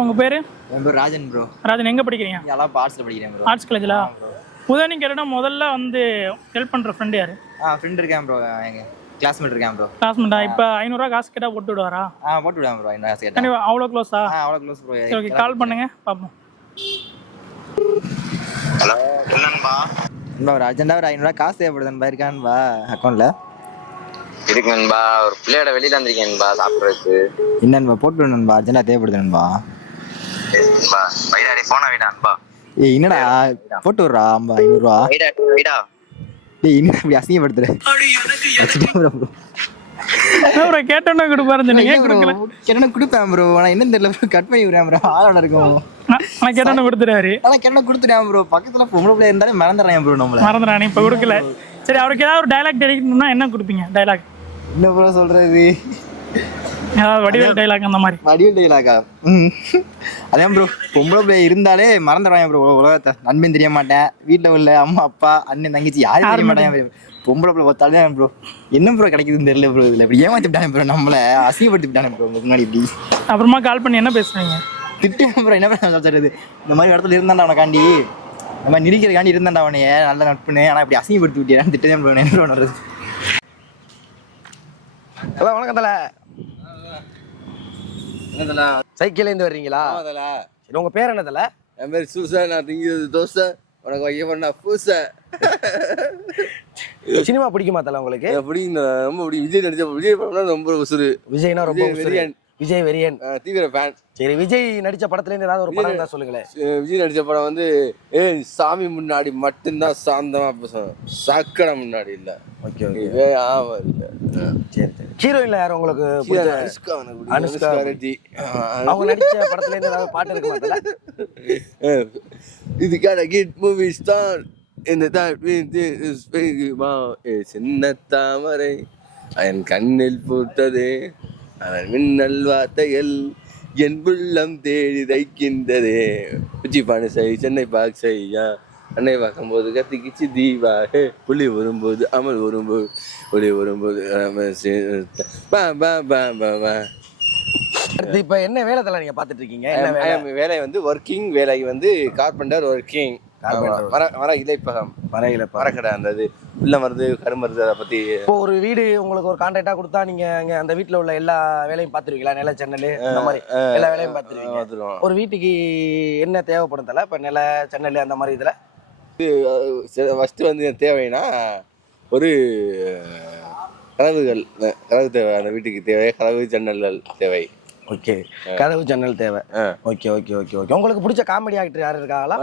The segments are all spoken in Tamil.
உங்கள் பேர்? என் பேர் ராஜன் ப்ரோ. ராஜன், எங்கே படிக்கிறீங்க? எல்லாம் ஆர்ட்ஸில் படிக்கிறேன் ப்ரோ. ஆர்ட்ஸ் காலேஜில். உதவி கேட்டோன்னா முதல்ல வந்து ஹெல்ப் பண்ணுற ஃப்ரெண்டு யார்? ஃப்ரெண்ட் இருக்கேன் ப்ரோ. எங்கள் கிளாஸ்மேட் இருக்கேன் ப்ரோ. கிளாஸ்மேட்டா? இப்போ 500 காசு கேட்டால் போட்டு விடுவாரா? போட்டு விடுவேன் ப்ரோ. 500 காசு கேட்டேன். அவ்வளோ க்ளோஸா? அவ்வளோ க்ளோஸ் ப்ரோ. சரி, ஓகே, கால் பண்ணுங்க பார்ப்போம். ஹலோ, என்னன்பா? ஒரு அர்ஜென்ட்டாக ஒரு 500 காசு தேவைப்படுதுன்பா. இருக்கான்பா அக்கௌண்ட்டில்? இருக்கு நண்பா. ஒரு பிள்ளையோட வெளியில வந்திருக்கேன்பா சாப்பிட்றதுக்கு. என்னன்பா போட்டு விடணுன்பா. அர்ஜென்ட்டாக தேவைப்படுதுன்பா. வைடாடி போன வைடான்பா. என்னடா போட்டு விட்றா. 500 வைடா. என்ன இப்படி அசிங்கப்படுத்துற? ப்ரோ கேட்டோன்னா கொடுப்பாருன்னு சொன்னீங்க, கொடுக்கல. கேட்டோன்னா கொடுப்பேன் ப்ரோ. ஆனால் என்ன தெரியல ப்ரோ. கட் பண்ணி விடுறேன் ப்ரோ. ஆளோட இருக்கும். நான் கேட்டோன்னா கொடுத்துருவாரு. ஆனால் கேட்டோன்னா கொடுத்துட்டேன் ப்ரோ. பக்கத்தில் பொம்பளை பிள்ளை இருந்தாலே மறந்துடுறேன் ப்ரோ. நம்மள மறந்துடானே, இப்போ கொடுக்கல. சரி, அவருக்கு ஏதாவது ஒரு டைலாக் தெரிவிக்கணும்னா என்ன கொடுப்பீங்க? டைலாக் என்ன ப்ரோ சொல்றது? ஏதாவது வடிவேல் டைலாக் அந்த மாதிரி? வடிவேல் டைலாக்கா? அதான் ப்ரோ. பொம்பளை பிள்ளை இருந்தாலே மறந்துடுவாங்க ப்ரோ. உலகத்தை நண்பன் தெரிய மாட்டேன். வீட்டில் உள்ள அம்மா அப்பா அண்ணன் தங்கச்சி யாரும் தெரிய மாட்டாங்க. பொம்பளை பிள்ளை பார்த்தாலே ப்ரோ என்ன ப்ரோ கிடைக்குதுன்னு தெரியல ப்ரோ. இதில் இப்படி ஏமாத்திட்டானே ப்ரோ. நம்மளை அசிங்கப்படுத்திட்டானே ப்ரோ முன்னாடி. இப்படி அப்புறமா கால் பண்ணி என்ன பேசுறீங்க? திட்டேன் ப்ரோ. என்ன பண்ண சொல்றது? இந்த மாதிரி இடத்துல இருந்தாண்டா அவனைக்காண்டி, இந்த மாதிரி நிற்கிறக்காண்டி இருந்தாண்டா அவனைய நல்ல நட்புன்னு. ஆனால் இப்படி அசிங்கப்படுத்தி விட்டியான்னு திட்டேன் ப்ரோ. என்ன பண்ணுறது? ஹலோ, வணக்கம் தல. சைக்கிள்லேருந்து வர்றீங்களா? சரி, உங்கள் பேர் என்ன தல? என் பேர் சூசா. நான் திங்கிறது தோசை. உனக்கு வைக்க பண்ணா பூசை. சினிமா பிடிக்குமா தல உங்களுக்கு? பிடிக்கும், ரொம்ப பிடிக்கும். விஜய் நடிச்ச விஜய் படம்னா ரொம்ப உசுறு. விஜய்னா ரொம்ப வெறியன். விஜய் வெறியன், தீவிர ஃபேன். சரி, விஜய் நடிச்ச படத்துலேருந்து ஏதாவது ஒரு படம் தான் சொல்லுங்களேன். விஜய் நடிச்ச படம் வந்து சாமி முன்னாடி மட்டும்தான் சாந்தமா பேசணும், சாக்கடை முன்னாடி இல்லை. Okay okay. ஆமா இல்லை. சரி சரி. ஹீரோயின்ல யாரும் உங்களுக்கு? அனுஷ்கா ரெட்டி. அவங்க நடிச்ச படத்துலேருந்து ஏதாவது பாட்டு இருக்குமா தல? இதுக்கான கிட் மூவி ஸ்டார் இந்த சின்ன தாமரை என் கண்ணில் பூத்தது அதன் மின்னல் வார்த்தைகள் என் உள்ளம் தேடி தைக்கின்றதே. உச்சி பானசை சென்னை பாக்ஸையா அன்னை பார்க்கும்போது கத்திக்கிச்சு தீவா. புள்ளி வரும்போது அமல் வரும்போது புள்ளி வரும்போது இப்போ என்ன வேலை தல நீங்க பார்த்துட்டு இருக்கீங்க? வேலை வந்து ஒர்க்கிங். வேலை வந்து கார்பெண்டர் ஒர்க்கிங். மர இலைப்பகம், மரக்கடை. அந்த இது உள்ள மருந்து கருமருந்து. அதை பற்றி இப்போ ஒரு வீடு உங்களுக்கு ஒரு கான்ட்ராக்டாக கொடுத்தா நீங்கள் அங்கே அந்த வீட்டில் உள்ள எல்லா வேலையும் பார்த்துருவீங்களா? நில சென்னல் அந்த மாதிரி எல்லா வேலையும் பார்த்துருவீங்க. ஒரு வீட்டுக்கு என்ன தேவைப்படும் தல? இப்போ நில சென்னல் அந்த மாதிரி இதில் ஃபஸ்ட்டு வந்து தேவைன்னா ஒரு கதவு தேவை. அந்த வீட்டுக்கு தேவை கதவு ஜன்னல்கள் தேவை. ஓகே, கதவு ஜன்னல் தேவை. Okay okay okay okay. உங்களுக்கு பிடிச்ச காமெடி ஆக்டர் யார் இருக்காங்களா?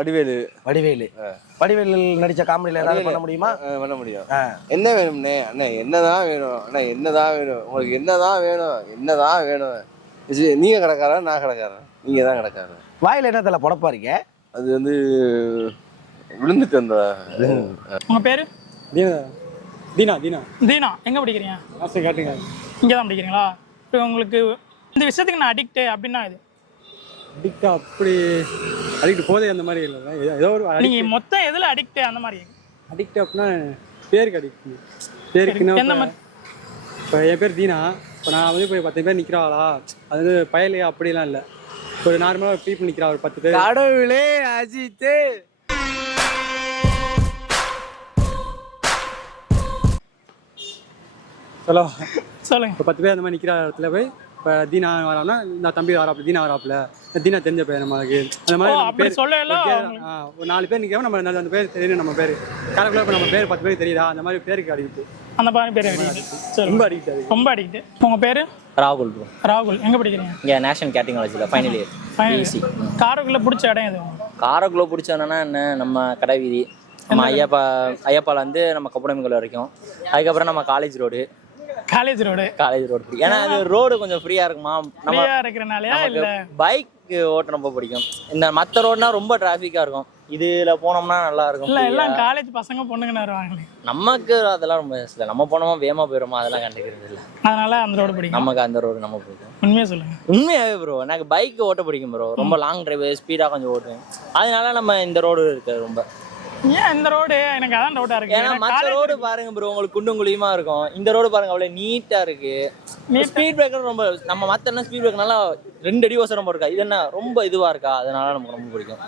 வடிவேலு நடிச்ச காமெடியில் ஏதாவது பண்ண முடியுமா? பண்ண முடியும். என்ன வேணும்னே? அண்ணா என்னதான் வேணும்? அண்ணா என்னதான் வேணும்? உங்களுக்கு என்னதான் வேணும்? நீங்க கிடக்காரன், நான் கிடக்காரன், நீங்க தான் கிடக்காரன். வாயில் என்ன தலை புடப்பாருங்க? அது வந்து விழுந்துட்டு வந்த. உங்க பேரு? தீனா. தீனா, எங்க படிக்கிறீங்க? இங்கே தான் படிக்கிறீங்களா? இப்போ உங்களுக்கு இந்த விஷயத்துக்கு நான் அடிக்ட் அப்படின்னா இது அடிக்டா? அப்படி அடிக்ட் போதே அந்த மாதிரி இல்லை. ஏதோ ஒரு நீங்க மொத்தம் எதுல அடிக்ட் அந்த மாதிரி? அடிக்ட் அப்படின்னா பேருக்கு அடிக்ட். பேருக்குன்னா என்ன மாதிரி? இப்போ என் பேர் தீனா. இப்போ நான் வந்து இப்போ 10 பேர் நிற்கிறாளா, அது வந்து பயலையா அப்படிலாம் இல்லை. ஒரு நார்மலாக ஒரு பீப்புள் நிற்கிறா, ஒரு 10 பேர். கடவுளே அஜித்து. சொல்லுங்க. இப்போ 10 பேர் அந்த மாதிரி நிற்கிற இடத்துல போய் இப்போ தீனா வராப்னா இந்த தம்பி வராப்புல, தீனா வராப்புல, தீனா தெரிஞ்ச பேர் நம்மளுக்கு. அந்த மாதிரி பேர் ஒரு 4 பேர் நிற்கிறோம். நம்ம அந்த பேர் தெரியும். நம்ம பேர் கணக்குள்ள இப்போ நம்ம பேர் 10 பேர் தெரியுதா? அந்த மாதிரி பேருக்கு அடிக்ட்டு. அந்த மாதிரி பேர் ரொம்ப அடிக்ட். அது ரொம்ப அடிக்ட். உங்க பேரு? ராகுல் ப்ரோ. ராகுல், எங்க படிக்கிறீங்க? இங்கே நேஷனல் கேட்டரிங் காலேஜில் ஃபைனல் இயர். காரைக்குள்ள பிடிச்ச இடம் எது? காரைக்குள்ள பிடிச்ச இடம்னா என்ன, நம்ம கடை வீதி, நம்ம ஐயப்பால வந்து நம்ம கொப்படமிக்கல் வரைக்கும். அதுக்கப்புறம் நம்ம காலேஜ் ரோடு. ஏன்னா அது ரோடு கொஞ்சம் ஃப்ரீயா இருக்குமா, நம்ம இருக்கிறனாலயா இல்ல பைக் ஓட்ட ரொம்ப பிடிக்கும். இந்த மற்ற ரோடுனா ரொம்ப டிராஃபிக்கா இருக்கும். இதுல போனோம்னா நல்லா இருக்கும். இல்ல எல்லாம் காலேஜ் பசங்க பொண்ணுங்க வருவாங்களே. நமக்கு அதெல்லாம் ரொம்ப இல்லை. நம்ம போனோமா வேகமா போயிடுமா, அதெல்லாம் கண்டுக்கிறது இல்லை. அதனால அந்த ரோடு பிடிக்கும். நமக்கு அந்த ரோடு நம்ம பிடிக்கும். உண்மையா சொல்லுங்க. உண்மையாவே ப்ரோ, எனக்கு பைக் ஓட்ட பிடிக்கும் ப்ரோ. ரொம்ப லாங் டிரைவ் ஸ்பீடா கொஞ்சம் ஓட்டுவேன். அதனால நம்ம இந்த ரோடு இருக்கு ரொம்ப. ஏன் இந்த ரோடு எனக்கு அதான் டவுட்டா இருக்கு. ஏன்னா மற்ற ரோடு பாருங்க ப்ரோ, உங்களுக்கு குண்டும் குழியுமா இருக்கும். இந்த ரோடு பாருங்க அவ்வளோ நீட்டா இருக்கு. ஸ்பீட் பிரேக்கர் ரொம்ப நம்ம மற்ற ஸ்பீட் பிரேக்கர் நல்லா 2 அடி ஓசரம் இருக்கா, இது என்ன ரொம்ப இதுவா இருக்கா, அதனால நமக்கு ரொம்ப பிடிக்கும்.